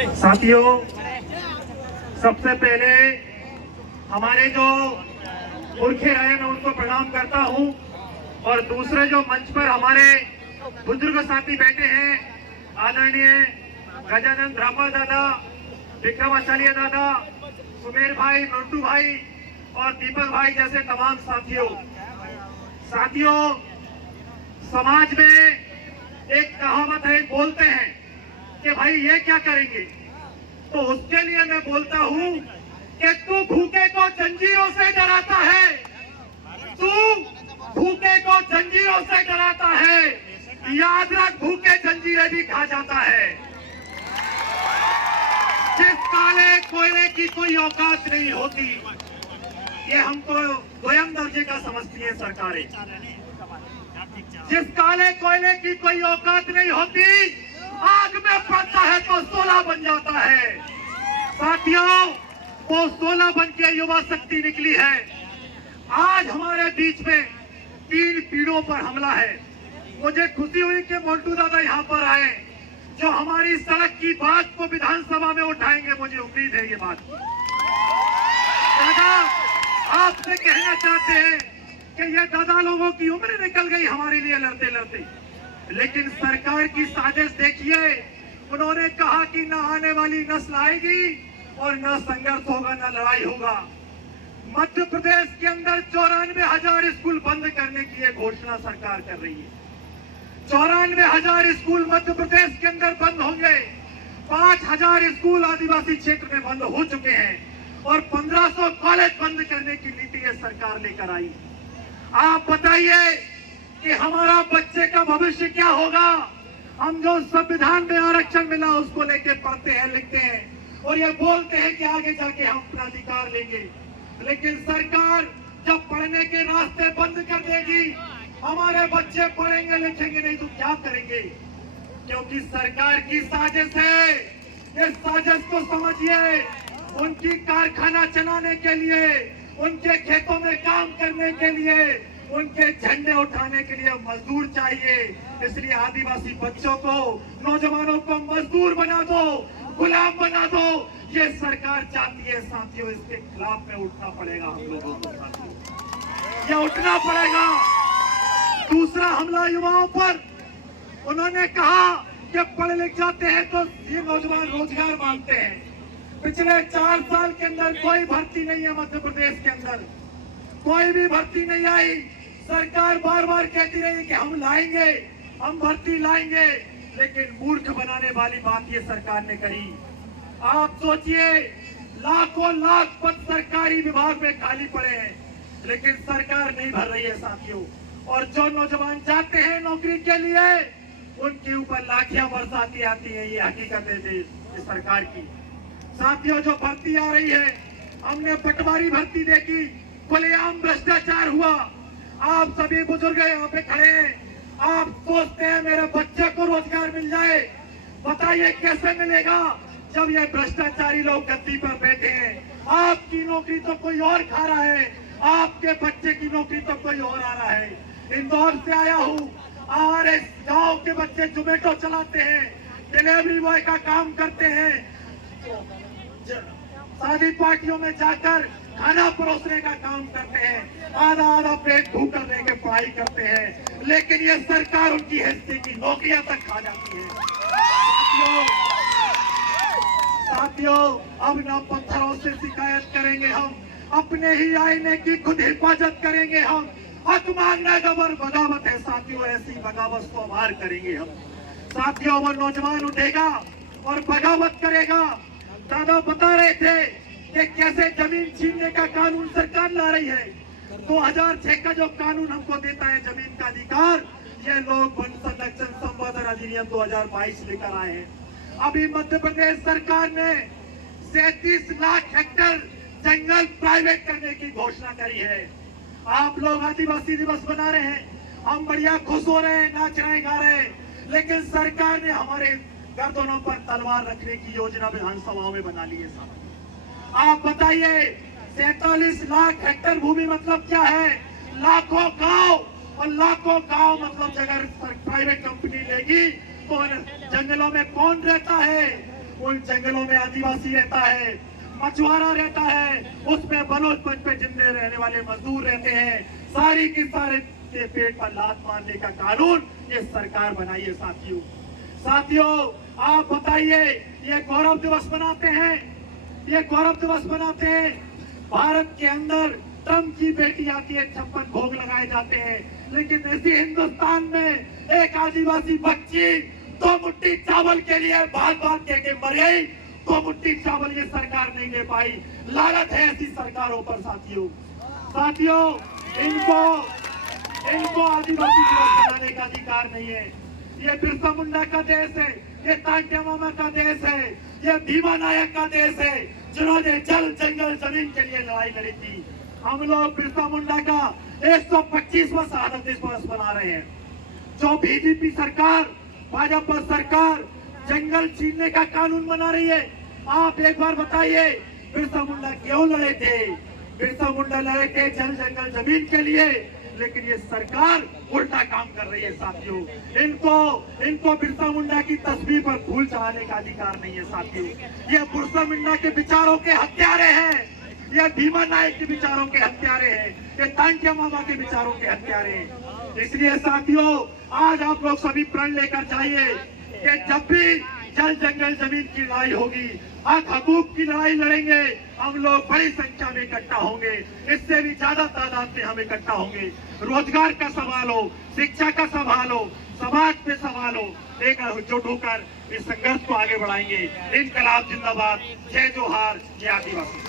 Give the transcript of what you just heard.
साथियों, सबसे पहले हमारे जो पुरखे रहे मैं उनको प्रणाम करता हूं और दूसरे जो मंच पर हमारे बुजुर्ग साथी बैठे हैं, आदरणीय गजानन ध्रापर दादा, विक्रमाचार्य दादा, सुमेर भाई, नोटू भाई और दीपक भाई जैसे तमाम साथियों, समाज में एक कहावत है, बोलते हैं कि भाई ये क्या करेंगे, तो उसके लिए मैं बोलता हूं कि तू भूखे को जंजीरों से डराता है, तू भूखे को जंजीरों से डराता है, याद रख भूखे जंजीरें भी खा जाता है। जिस काले कोयले की कोई औकात नहीं होती, ये हमको दोयम दर्जे का समझती है सरकारें। जिस काले कोयले की कोई औकात नहीं होती, आग में पड़ता है तो 16 बन जाता है। साथियों, वो 16 बन के युवा शक्ति निकली है। आज हमारे बीच में 3 पीढ़ों पर हमला है। मुझे खुशी हुई कि मोन्टू दादा यहाँ पर आए, जो हमारी सड़क की बात को विधानसभा में उठाएंगे। मुझे उम्मीद है ये बात। दादा, आपसे कहना चाहते हैं कि ये दादा लोगों की उम्र निकल गई हमारे लिए लड़ते लड़ते, लेकिन सरकार की साजिश देखिए। उन्होंने कहा कि न आने वाली नस्ल आएगी और न संघर्ष होगा, न लड़ाई होगा। मध्य प्रदेश के अंदर 94,000 स्कूल बंद करने की एक घोषणा सरकार कर रही है। 94,000 स्कूल मध्य प्रदेश के अंदर बंद होंगे। 5,000 स्कूल आदिवासी क्षेत्र में बंद हो चुके हैं और 1,500 कॉलेज बंद करने की नीति ये सरकार लेकर आई। आप बताइए कि हमारा बच्चे का भविष्य क्या होगा? हम जो संविधान में आरक्षण मिला उसको लेके पढ़ते हैं, लिखते हैं और ये बोलते हैं कि आगे जाके हम अपना अधिकार लेंगे, लेकिन सरकार जब पढ़ने के रास्ते बंद कर देगी, हमारे बच्चे पढ़ेंगे लिखेंगे नहीं तो क्या करेंगे? क्योंकि सरकार की साजिश है। इस साजिश को समझिए। उनकी कारखाना चलाने के लिए, उनके खेतों में काम करने के लिए, उनके झंडे उठाने के लिए मजदूर चाहिए। इसलिए आदिवासी बच्चों को, नौजवानों को मजदूर बना दो, गुलाम बना दो। ये सरकार चाहती है। साथियों, इसके खिलाफ में उठना पड़ेगा हम लोगों को। साथियों, ये उठना पड़ेगा। दूसरा हमला युवाओं पर। उन्होंने कहा कि पढ़ लिख जाते हैं तो ये नौजवान रोजगार मांगते हैं। पिछले 4 साल के अंदर कोई भर्ती नहीं है मध्य प्रदेश के अंदर, कोई भी भर्ती नहीं आई। सरकार बार बार कहती रही कि हम लाएंगे, हम भर्ती लाएंगे, लेकिन मूर्ख बनाने वाली बात ये सरकार ने कही। आप सोचिए, लाखों लाख पद सरकारी विभाग में खाली पड़े हैं, लेकिन सरकार नहीं भर रही है साथियों। और जो नौजवान जाते हैं नौकरी के लिए, उनके ऊपर लाठियां बरसाती आती है। ये हकीकत है इस सरकार की। साथियों, जो भर्ती आ रही है, हमने पटवारी भर्ती देखी, खुलेआम भ्रष्टाचार हुआ। आप सभी बुजुर्ग यहाँ पे खड़े हैं, आप सोचते हैं मेरे बच्चे को रोजगार मिल जाए। बताइए कैसे मिलेगा जब ये भ्रष्टाचारी लोग गद्दी पर बैठे हैं? आपकी नौकरी तो कोई और खा रहा है, आपके बच्चे की नौकरी तो कोई और आ रहा है। इंदौर से आया हूँ। हमारे गांव के बच्चे जोमेटो चलाते हैं, डिलीवरी बॉय का काम करते हैं, शादी पार्टियों में जाकर खाना परोसने का काम करते हैं, आधा आधा पेट भूख करने के पढ़ाई करते हैं, लेकिन ये सरकार उनकी हिस्से की नौकरियां तक खा जाती है। साथियों, अब ना पत्थरों से शिकायत करेंगे हम, अपने ही आईने की खुद हिफाजत करेंगे हम। हक मांगना जबर बगावत है साथियों, ऐसी बगावत को मार करेंगे हम। साथियों, वो नौजवान उठेगा और बगावत करेगा। दादा बता रहे थे कि कैसे जमीन छीनने का कानून सरकार ला रही है। 2006 का जो कानून हमको देता है जमीन का अधिकार, ये लोग वन संरक्षण संवर्धन अधिनियम 2022 लेकर आए हैं। अभी मध्य प्रदेश सरकार ने 37 लाख हेक्टेयर जंगल प्राइवेट करने की घोषणा करी है। आप लोग आदिवासी दिवस मना रहे हैं, हम बढ़िया खुश हो रहे हैं, नाच रहे, गा रहे हैं, लेकिन सरकार ने हमारे गर्दनों पर तलवार रखने की योजना विधानसभाओं में बना ली है। आप बताइए, 47 लाख हेक्टेयर भूमि मतलब क्या है? लाखों गांव, और लाखों गांव मतलब अगर प्राइवेट कंपनी लेगी तो जंगलों में कौन रहता है? उन जंगलों में आदिवासी रहता है, मछुआरा रहता है, उसमें बलोचपन पे जिंदे रहने वाले मजदूर रहते हैं। सारी की सारे के पेट पर लात मारने का कानून ये सरकार बनाई है। साथियों आप बताइए, ये गौरव दिवस मनाते हैं, ये गौरव दिवस मनाते हैं। भारत के अंदर ट्रम्प की बेटी आती है, 56 भोग लगाए जाते हैं, लेकिन इसी हिंदुस्तान में एक आदिवासी बच्ची 2 मुट्ठी चावल के लिए बात के मर गई। 2 मुट्ठी चावल ये सरकार नहीं दे पाई। लानत है ऐसी सरकारों पर। साथियों इनको आदिवासी दिवस मनाने का अधिकार नहीं है। ये बिरसा मुंडा का देश है, ये तांत्या मामा का देश है, ये भीमा नायक का देश है, जिन्होंने जल जंगल जमीन के लिए लड़ाई लड़ी थी। हम लोग बिरसा मुंडा का 125वां शहादत दिवस मना रहे हैं। जो बीजेपी सरकार, भाजपा सरकार जंगल छीनने का कानून बना रही है, आप एक बार बताइए बिरसा मुंडा क्यों लड़े थे? बिरसा मुंडा लड़े थे जल जंगल जमीन के लिए, लेकिन ये सरकार उल्टा काम कर रही है। साथियों इनको बिरसा मुंडा की तस्वीर पर फूल चढ़ाने का अधिकार नहीं है। साथियों ये बिरसा मुंडा के विचारों के हत्यारे हैं, ये भीमा नायक के विचारों के हत्यारे हैं, ये तांत्या मामा के विचारों के हत्यारे हैं। इसलिए साथियों आज आप लोग सभी प्रण लेकर जाइए कि जब भी जल जंगल जमीन की लड़ाई होगी, हक हकूक की लड़ाई लड़ेंगे, हम लोग बड़ी संख्या में इकट्ठा होंगे, इससे भी ज्यादा तादाद में हम इकट्ठा होंगे। रोजगार का सवाल हो, शिक्षा का सवाल हो, समाज पे सवाल हो, एकजुट होकर इस संघर्ष को आगे बढ़ाएंगे। इनकलाब जिंदाबाद, जय जोहार, जय आदिवासी।